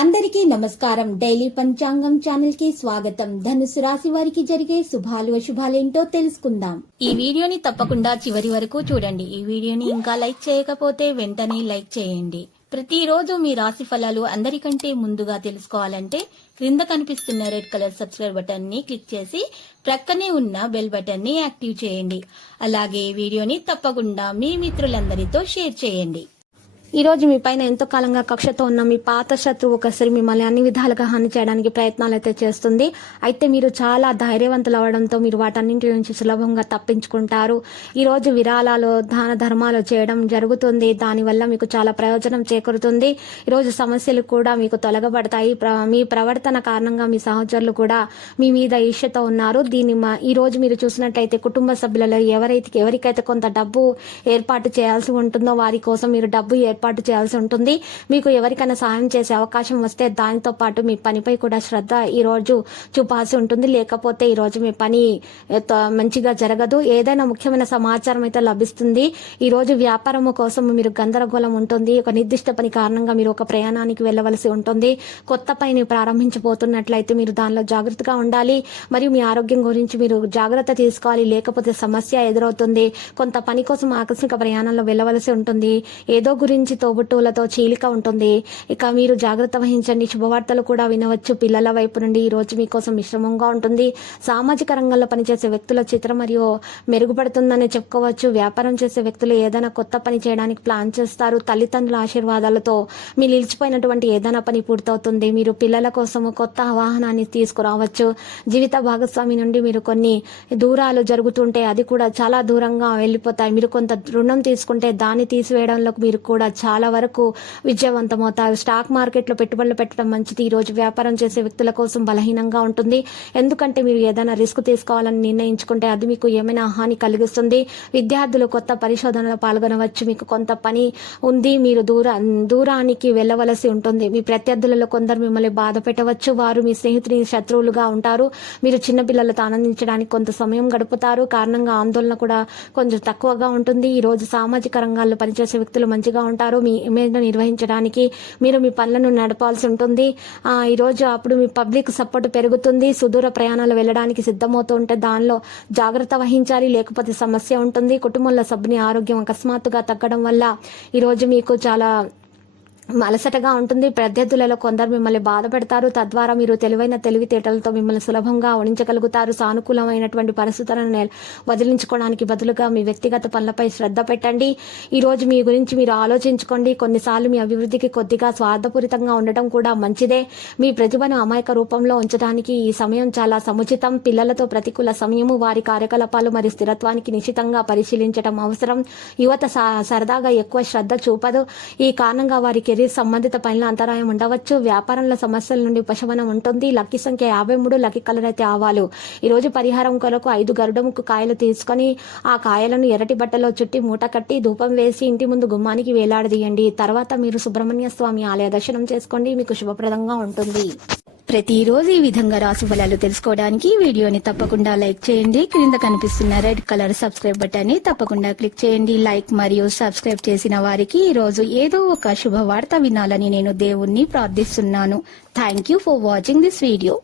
అందరికీ నమస్కారం. డైలీ పంచాంగం ఛానల్ కి స్వాగతం. ధనుసు రాశి వారికి జరిగే శుభాలు అశుభాలేంటో తెలుసుకుందాం. ఈ వీడియోని తప్పకుండా చివరి వరకు చూడండి. ఈ వీడియోని ఇంకా లైక్ చేయకపోతే వెంటనే లైక్ చేయండి. ప్రతిరోజు మీ రాశి ఫలాలు అందరికంటే ముందుగా తెలుసుకోవాలంటే క్రింద కనిపిస్తున్న రెడ్ కలర్ సబ్స్క్రైబ్ బటన్ ని క్లిక్ చేసి ప్రక్కనే ఉన్న బెల్ బటన్ ని యాక్టివ్ చేయండి. అలాగే వీడియోని తప్పకుండా మీ మిత్రులందరితో షేర్ చేయండి. ఈ రోజు మీ పైన ఎంతో కాలంగా కక్షతో ఉన్న మీ పాత శత్రువు ఒకసారి మిమ్మల్ని అన్ని విధాలుగా హాని చేయడానికి ప్రయత్నాలు అయితే చేస్తుంది. అయితే మీరు చాలా ధైర్యవంతులు అవడంతో మీరు వాటన్నింటి నుంచి సులభంగా తప్పించుకుంటారు. ఈ రోజు విరాళాలు దాన ధర్మాలు చేయడం జరుగుతుంది. దానివల్ల మీకు చాలా ప్రయోజనం చేకూరుతుంది. ఈ రోజు సమస్యలు కూడా మీకు తొలగబడతాయి. మీ ప్రవర్తన కారణంగా మీ సహచరులు కూడా మీ మీద ఈర్ష్యతో ఉన్నారు. ఈ రోజు మీరు చూసినట్లయితే కుటుంబ సభ్యులలో ఎవరికైతే కొంత డబ్బు ఏర్పాటు చేయాల్సి ఉంటుందో వారి కోసం మీరు డబ్బు ఏర్పాటు చేయాల్సి ఉంటుంది. మీకు ఎవరికైనా సహాయం చేసే అవకాశం వస్తే దానితో పాటు మీ పనిపై కూడా శ్రద్ధ ఈ రోజు చూపాల్సి ఉంటుంది. లేకపోతే ఈ రోజు మీ పని మంచిగా జరగదు. ఏదైనా ముఖ్యమైన సమాచారం అయితే లభిస్తుంది. ఈ రోజు వ్యాపారము కోసం మీరు గందరగోళం ఉంటుంది. ఒక నిర్దిష్ట పని కారణంగా మీరు ఒక ప్రయాణానికి వెళ్ళవలసి ఉంటుంది. కొత్త పనిని ప్రారంభించబోతున్నట్లయితే మీరు దానిలో జాగ్రత్తగా ఉండాలి. మరియు మీ ఆరోగ్యం గురించి మీరు జాగ్రత్త తీసుకోవాలి. లేకపోతే సమస్య ఎదురవుతుంది. కొంత పని కోసం ఆకస్మిక ప్రయాణంలో వెళ్ళవలసి ఉంటుంది. ఏదో గురించి తోబుట్టువులతో చీలిక ఉంటుంది. ఇక మీరు జాగ్రత్త వహించండి. శుభవార్తలు కూడా వినవచ్చు. పిల్లల వైపు నుండి ఈ రోజు మీకోసం మిశ్రమంగా ఉంటుంది. సామాజిక రంగంలో పనిచేసే వ్యక్తుల చిత్రం మరియు మెరుగుపడుతుందని చెప్పుకోవచ్చు. వ్యాపారం చేసే వ్యక్తులు ఏదైనా కొత్త పని చేయడానికి ప్లాన్ చేస్తారు. తల్లిదండ్రుల ఆశీర్వాదాలతో మీరు నిలిచిపోయినటువంటి ఏదైనా పని పూర్తవుతుంది. మీరు పిల్లల కోసము కొత్త ఆవాహనాన్ని తీసుకురావచ్చు. జీవిత భాగస్వామి నుండి మీరు కొన్ని దూరాలు జరుగుతుంటే అది కూడా చాలా దూరంగా వెళ్ళిపోతాయి. మీరు కొంత రుణం తీసుకుంటే దాన్ని తీసివేయడంలో మీరు కూడా చాలా వరకు విజయవంతమవుతారు. స్టాక్ మార్కెట్లో పెట్టుబడులు పెట్టడం మంచిది. ఈ రోజు వ్యాపారం చేసే వ్యక్తుల కోసం బలహీనంగా ఉంటుంది. ఎందుకంటే మీరు ఏదైనా రిస్క్ తీసుకోవాలని నిర్ణయించుకుంటే అది మీకు ఏమైనా హాని కలిగిస్తుంది. విద్యార్థులు కొత్త పరిశోధనలో పాల్గొనవచ్చు. మీకు కొంత పని ఉంది. మీరు దూరానికి వెళ్ళవలసి ఉంటుంది. మీ ప్రత్యర్థులలో కొందరు మిమ్మల్ని బాధ పెట్టవచ్చు. వారు మీ స్నేహితుని శత్రువులుగా ఉంటారు. మీరు చిన్నపిల్లలతో ఆనందించడానికి కొంత సమయం గడుపుతారు. కారణంగా ఆందోళన కూడా కొంచెం తక్కువగా ఉంటుంది. ఈ రోజు సామాజిక రంగాల్లో పనిచేసే వ్యక్తులు మంచిగా ఉంటారు. మీ ఇమేజ్ను నిర్వహించడానికి మీరు మీ పనులను నడపాల్సి ఉంటుంది. ఈ రోజు అప్పుడు మీ పబ్లిక్ సపోర్ట్ పెరుగుతుంది. సుదూర ప్రయాణాలు వెళ్ళడానికి సిద్ధమవుతూ ఉంటే దానిలో జాగ్రత్త వహించాలి. లేకపోతే సమస్య ఉంటుంది. కుటుంబంలో సభ్యుని ఆరోగ్యం అకస్మాత్తుగా తగ్గడం వల్ల ఈ రోజు మీకు చాలా అలసటగా ఉంటుంది. ప్రత్యర్థులలో కొందరు మిమ్మల్ని బాధ పెడతారు. తద్వారా మీరు తెలివితేటలతో మిమ్మల్ని సులభంగా ఓడించగలుగుతారు. సానుకూలమైనటువంటి పరిస్థితులను వదిలించుకోవడానికి బదులుగా మీ వ్యక్తిగత పనులపై శ్రద్ధ పెట్టండి. ఈ రోజు మీ గురించి మీరు ఆలోచించుకోండి. కొన్నిసార్లు మీ అభివృద్ధికి కొద్దిగా స్వార్థపూరితంగా ఉండటం కూడా మంచిదే. మీ ప్రతిభను అమాయక రూపంలో ఉంచడానికి ఈ సమయం చాలా సముచితం. పిల్లలతో ప్రతికూల సమయము. వారి కార్యకలాపాలు మరియు స్థిరత్వానికి నిశితంగా పరిశీలించడం అవసరం. యువత సరదాగా ఎక్కువ శ్రద్ధ చూపదు. ఈ కారణంగా వారికి సంబంధిత పనుల అంతరాయం ఉండవచ్చు. వ్యాపారంలో సమస్యల నుండి ఉపశమనం ఉంటుంది. లక్కీ సంఖ్య 53. లక్కీ కలర్ అయితే ఆవాలు. ఈ రోజు పరిహారం కొరకు 5 గరుడముకు కాయలు తీసుకొని ఆ కాయలను ఎర్రటి బట్టలో చుట్టి మూట కట్టి ధూపం వేసి ఇంటి ముందు గుమ్మానికి వేలాడదీయండి. తర్వాత మీరు సుబ్రహ్మణ్య స్వామి ఆలయ దర్శనం చేసుకోండి. మీకు శుభప్రదంగా ఉంటుంది. ప్రతిరోజు ఈ విధంగా రాశి ఫలాలు తెలుసుకోవడానికి వీడియోని తప్పకుండా లైక్ చేయండి. క్రింద కనిపిస్తున్న రెడ్ కలర్ సబ్స్క్రైబ్ బటన్ ని తప్పకుండా క్లిక్ చేయండి. లైక్ మరియు సబ్స్క్రైబ్ చేసిన వారికి ఈ రోజు ఏదో ఒక శుభవార్త వినాలని నేను దేవుణ్ణి ప్రార్థిస్తున్నాను. Thank you for watching this video.